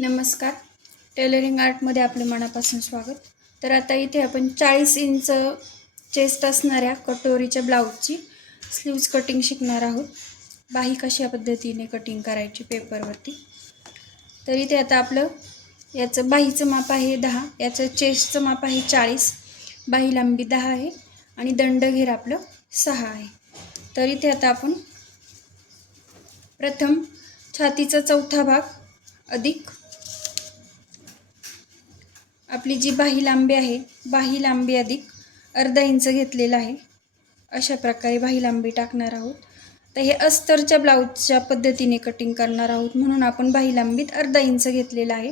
नमस्कार. टेलरिंग आर्टमध्ये आपले मनापासून स्वागत. तर आता इथे आपण 40 इंच चेस्ट असणाऱ्या कटोरीच्या ब्लाऊजची स्लीव्ज कटिंग शिकणार आहोत. बाही कशा पद्धतीने कटिंग करायची पेपरवरती. तर इथे आता आपलं याचं बाहीचं माप आहे 10, याचं चेस्टचं माप आहे 40, बाही लांबी 10 आहे आणि दंडघेर आपलं 6 आहे. तर इथे आता आपण प्रथम छातीचा चौथा भाग अधिक आपली जी बाही लांबी आहे, बाही लांबी अधिक अर्धा इंच घेतलेला आहे. अशा प्रकारे बाही लांबी टाकणार आहोत. तर हे अस्तरच्या ब्लाऊजच्या पद्धतीने कटिंग करणार आहोत, म्हणून आपण बाही लांबीत अर्धा इंच घेतलेला आहे.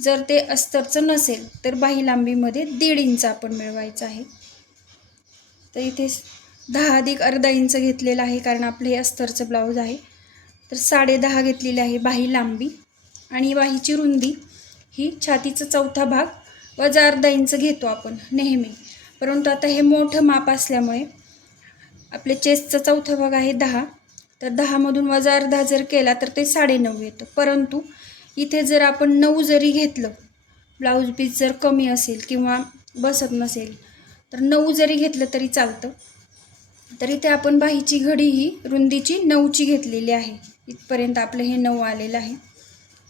जर ते अस्तरचं नसेल तर बाही लांबीमध्ये 1.5 इंच आपण मिळवायचं आहे. तर इथे 10 अधिक अर्धा इंच घेतलेला आहे, कारण आपलं हे अस्तरचं ब्लाऊज आहे. तर 10.5 घेतलेली आहे बाही लांबी आणि बाहीची रुंदी ही छातीचा चौथा भाग वजा अर्धा इंच घेतो आपण नेहमी. परंतु आता हे मोठं माप असल्यामुळे आपले चेस्टचा चौथा भाग आहे 10, तर 10 मधून वजा अर्धा जर केला तर ते 9.5 येतं. परंतु इथे जर आपण 9 जरी घेतलं, ब्लाऊज पीस जर कमी असेल किंवा बसत नसेल तर 9 जरी घेतलं तरी चालतं. तर इथे आपण बाहीची घडी ही रुंदीची 9ची घेतलेली आहे. इथपर्यंत आपलं हे 9 आलेलं आहे.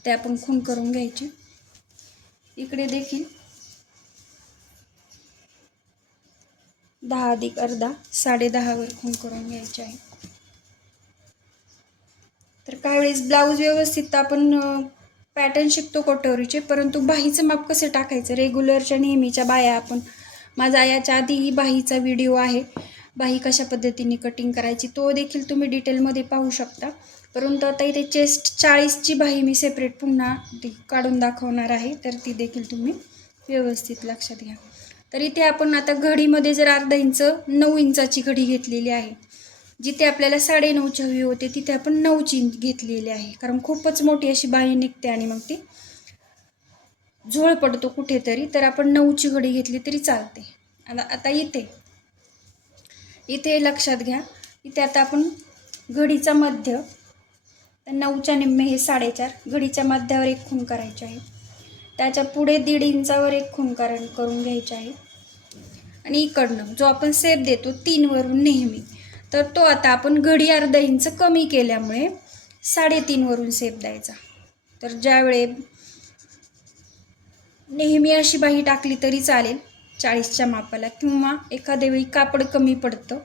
ते आपण खूण करून घ्यायची. इकडे देखील 10 अधिक अर्धा 10.5 वर खूण करून घ्यायचे आहे. तर काही वेळेस ब्लाऊज व्यवस्थित आपण पॅटर्न शिकतो कटोरीचे, परंतु बाहीचं माप कसं टाकायचं रेग्युलरच्या नेहमीच्या बाया आपण माझा याच्या आधीही बाहीचा व्हिडिओ आहे, बाही कशा पद्धतीने कटिंग करायची, तो देखील तुम्ही डिटेलमध्ये पाहू शकता. परंतु आता इथे चेस्ट 40ची बाही मी सेपरेट पुन्हा काढून दाखवणार आहे, तर ती देखील तुम्ही व्यवस्थित लक्षात घ्या. तर इथे आपण आता घडीमध्ये जर अर्धा इंच 9 इंचाची घडी घेतलेली आहे. जिथे आपल्याला 9.5 हवी होते तिथे आपण 9ची घेतलेली आहे, कारण खूपच मोठी अशी बाही निघते आणि मग ती झोळ पडतो कुठेतरी. तर आपण 9ची घडी घेतली तरी चालते. आता इथे लक्षात घ्या, इथे आता आपण घडीचा मध्य 9च्या निम्मे हे 4.5, घडीच्या मध्यावर एक खूण करायची आहे. त्याच्या पुढे 1.5 इंचावर एक खूण करून घ्यायचे आहे. आणि इकडनं जो आपण सेप देतो 3 वरून नेहमी, तर तो आता आपण घडी अर्धा इंच कमी केल्यामुळे 3.5 वरून सेप द्यायचा. तर ज्यावेळी नेहमी अशी बाही टाकली तरी चालेल 40च्या मापाला, किंवा एखाद्या वेळी कापड कमी पडतं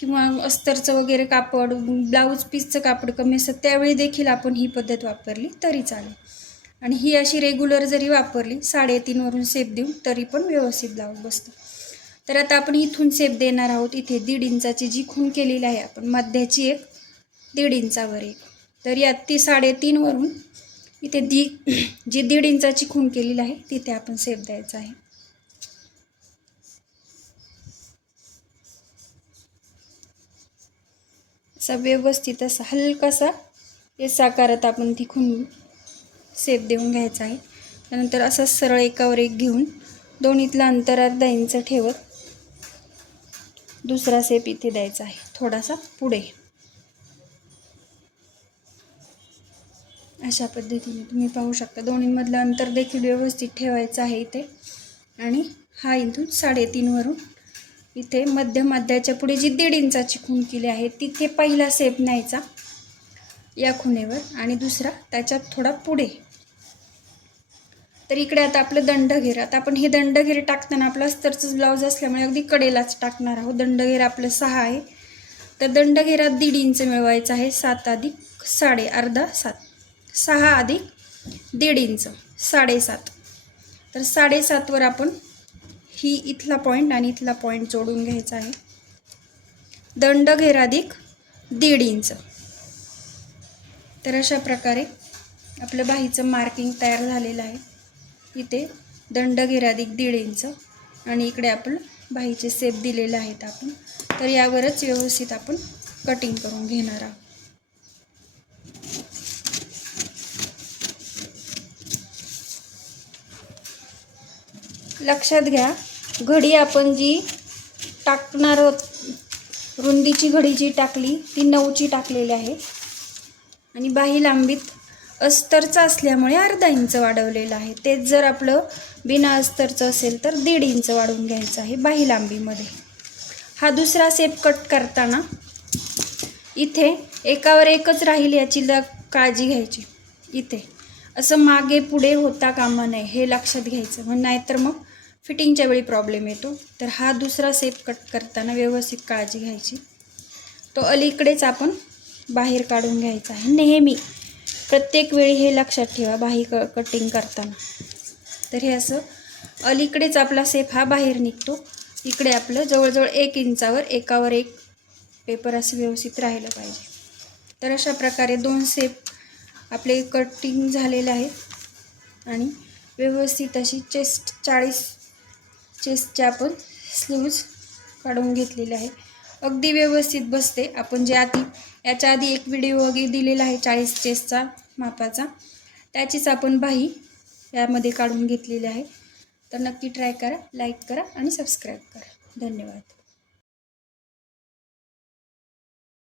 किंवा अस्तरचं वगैरे कापड, ब्लाऊज पीसचं कापड कमी असतं, त्यावेळी देखील आपण ही पद्धत वापरली तरी चालेल. आणि ही अशी रेग्युलर जरी वापरली 3.5 वरून सेप देऊन तरी पण व्यवस्थित ब्लाऊज बसतं. तर आता आपण इथून सेप देणार आहोत. इथे 1.5 इंचाची जी खूण केलेली आहे आपण मध्याची एक, 1.5 इंचावर एक, तर यात ती 3.5 वरून इथे जी 1.5 इंचाची खूण केलेली आहे तिथे आपण सेप द्यायचा आहे. असा व्यवस्थित असा हलकासा एस आकारात आपण ती खूण सेप देऊन घ्यायचा आहे. त्यानंतर असं सरळ एकावर एक घेऊन दोन्हीतला अंतर अर्धा इंच ठेवत दुसरा सेप इथे द्यायचा आहे थोडासा पुढे. अशा पद्धतीने तुम्ही पाहू शकता. दोन्हीमधलं अंतर देखील व्यवस्थित ठेवायचं आहे इथे. आणि हा इथून 3.5 वरून इथे मध्याच्या पुढे जी 1.5 इंचाची खूण केली आहे तिथे पहिला सेप न्यायचा या खुणेवर आणि दुसरा त्याच्यात थोडा पुढे. तर इकडे आता आपलं दंडघेर, आता आपण हे दंडघेर टाकताना आपलं अस्तरचंच ब्लाऊज असल्यामुळे अगदी कडेलाच टाकणार आहोत. दंडघेर आपलं 6 आहे, तर दंडघेरात 1.5 इंच मिळवायचं आहे. 7 अधिक 7.5 6 अधिक 1.5 इंच 7.5. तर 7.5 वर आपण ही इथला पॉईंट आणि इथला पॉईंट जोडून घ्यायचा आहे. दंडघेर अधिक 1.5 इंच. तर अशा प्रकारे आपलं बाहीचं मार्किंग तयार झालेलं आहे. इथे दंडघेर अधिक 1.5 इंच आणि इकडे आपण बाहीचे सेप दिलेले आहेत आपण. तर यावरच व्यवस्थित आपण कटिंग करून घेणार आहोत. लक्षात घ्या, घडी आपण जी टाकणार रुंदीची घडी जी टाकली ती 9ची टाकलेली आहे आणि बाही लांबीत अस्तरचं असल्यामुळे अर्धा इंच वाढवलेलं आहे. तेच जर आपलं बिना अस्तरचं असेल तर 1.5 इंच वाढवून घ्यायचं आहे बाही लांबीमध्ये. हा दुसरा शेप कट करताना इथे एकावर एकच राहील याची काळजी घ्यायची. इथे असं मागे पुढे होता कामा नये हे लक्षात घ्यायचं, मग नाहीतर मग फिटिंगच्या वेळी प्रॉब्लेम येतो. तर हा दुसरा शेप कट करताना व्यवस्थित काळजी घ्यायची. तो अलीकडेच आपण बाहेर काढून घ्यायचा आहे. नेहमी प्रत्येक वेळी हे लक्षात ठेवा बाही कटिंग करताना. तर हे असं अलीकडेच आपला शेप हा बाहेर निघतो. इकडे आपलं जवळजवळ 1 इंचावर एकावर एक पेपर असं व्यवस्थित राहिलं पाहिजे. तर अशा प्रकारे 2 शेप आपले कटिंग झालेले आहेत आणि व्यवस्थित अशी 40 चेस्टच्या आपण स्लीव्ज काढून घेतलेले आहे. अगदी व्यवस्थित बसते. आपण जे याच्या आधी एक व्हिडिओ दिलेला आहे 40 चेस्टचा मापाचा, त्याचीच आपण बाही यामध्ये काढून घेतलेली आहे. तर नक्की ट्राय करा, लाईक करा आणि सबस्क्राईब करा. धन्यवाद.